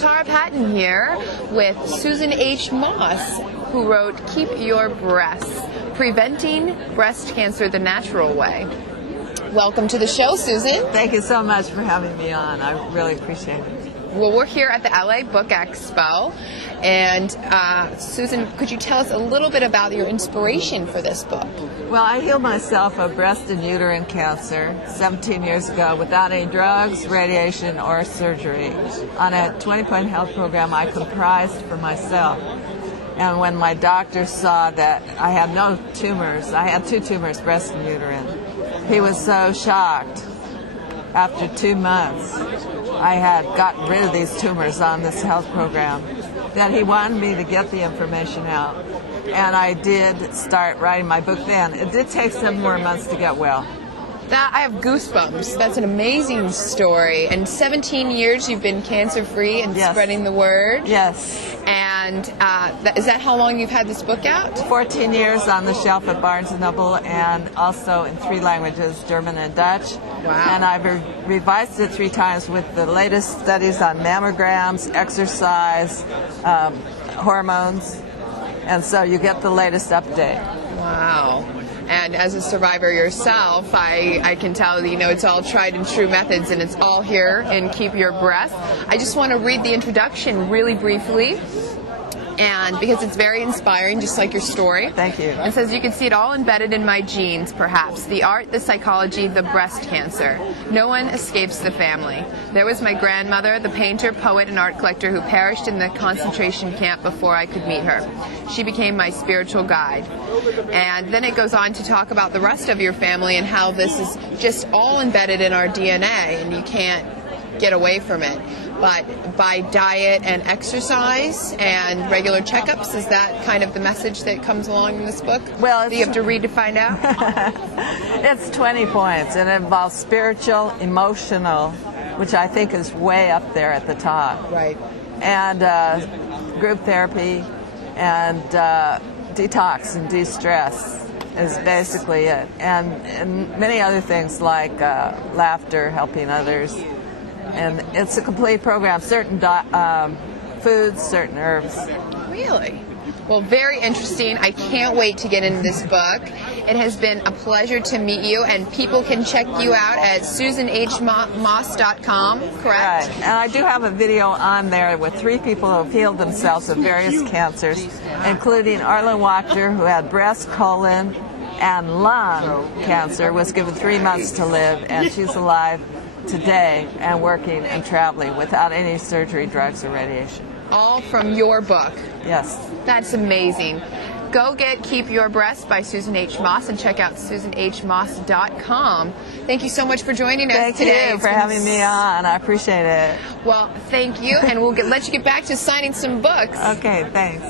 Tara Patten here with Susan H. Moss, who wrote Keep Your Breasts, Preventing Breast Cancer the Natural Way. Welcome to the show, Susan. Thank you so much for having me on. I really appreciate it. Well, we're here at the LA Book Expo, and Susan, could you tell us a little bit about your inspiration for this book? Well, I healed myself of breast and uterine cancer 17 years ago without any drugs, radiation, or surgery on a 20-point health program I comprised for myself. And when my doctor saw that I had no tumors, I had 2 tumors, breast and uterine, he was so shocked. After 2 months, I had gotten rid of these tumors on this health program that he wanted me to get the information out. And I did start writing my book then. It did take 7 more months to get well. That, I have goosebumps. That's an amazing story. And 17 years you've been cancer-free and Yes. spreading the word. Yes. And is that how long you've had this book out? 14 years on the shelf at Barnes & Noble, and also in 3 languages, German and Dutch. Wow. And I've revised it 3 times with the latest studies on mammograms, exercise, hormones, and so you get the latest update. Wow. And as a survivor yourself, I can tell, you know, it's all tried and true methods, and it's all here in Keep Your Breath. I just want to read the introduction really briefly, and because it's very inspiring, just like your story. Thank you. It says, you can see it all embedded in my genes, perhaps. The art, the psychology, the breast cancer. No one escapes the family. There was my grandmother, the painter, poet, and art collector who perished in the concentration camp before I could meet her. She became my spiritual guide. And then it goes on to talk about the rest of your family and how this is just all embedded in our DNA, and you can't get away from it. But by diet and exercise and regular checkups, is that kind of the message that comes along in this book? Well, that you have to read to find out? It's 20 points, and it involves spiritual, emotional, which I think is way up there at the top. Right. And group therapy and detox and de-stress is basically it. And many other things like laughter, helping others. And it's a complete program, certain foods, certain herbs. Really? Well, very interesting. I can't wait to get into this book. It has been a pleasure to meet you, and people can check you out at susanhmoss.com, correct? Right. And I do have a video on there with 3 people who have healed themselves of various cancers, including Arlen Wachter, who had breast, colon, and lung cancer, was given 3 months to live, and she's alive today and working and traveling without any surgery, drugs, or radiation. All from your book. Yes. That's amazing. Go get Keep Your Breasts by Susan H. Moss and check out susanhmoss.com. Thank you so much for joining us today. Thank you for having me on. I appreciate it. Well, thank you, and we'll let you get back to signing some books. Okay, thanks.